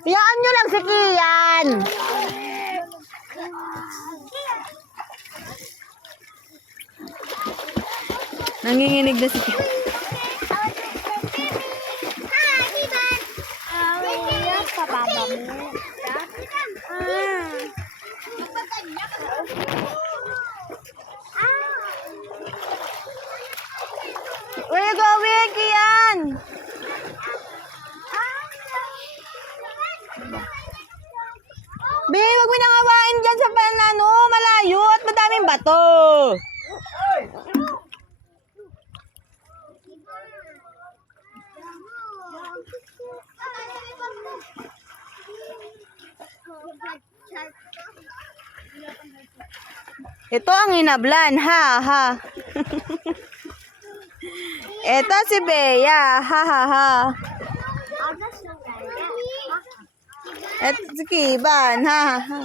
Iyaan nyo lang si Kian. Nanginginig na si Kian. Where you going, Kian? Be, wag mo nang awain dyan sa panano, malayo at madaming bato. Ito ang inablan, ha, ha. Ito si Bea, ha, ha, ha. Ito si Kiban, ha, ha.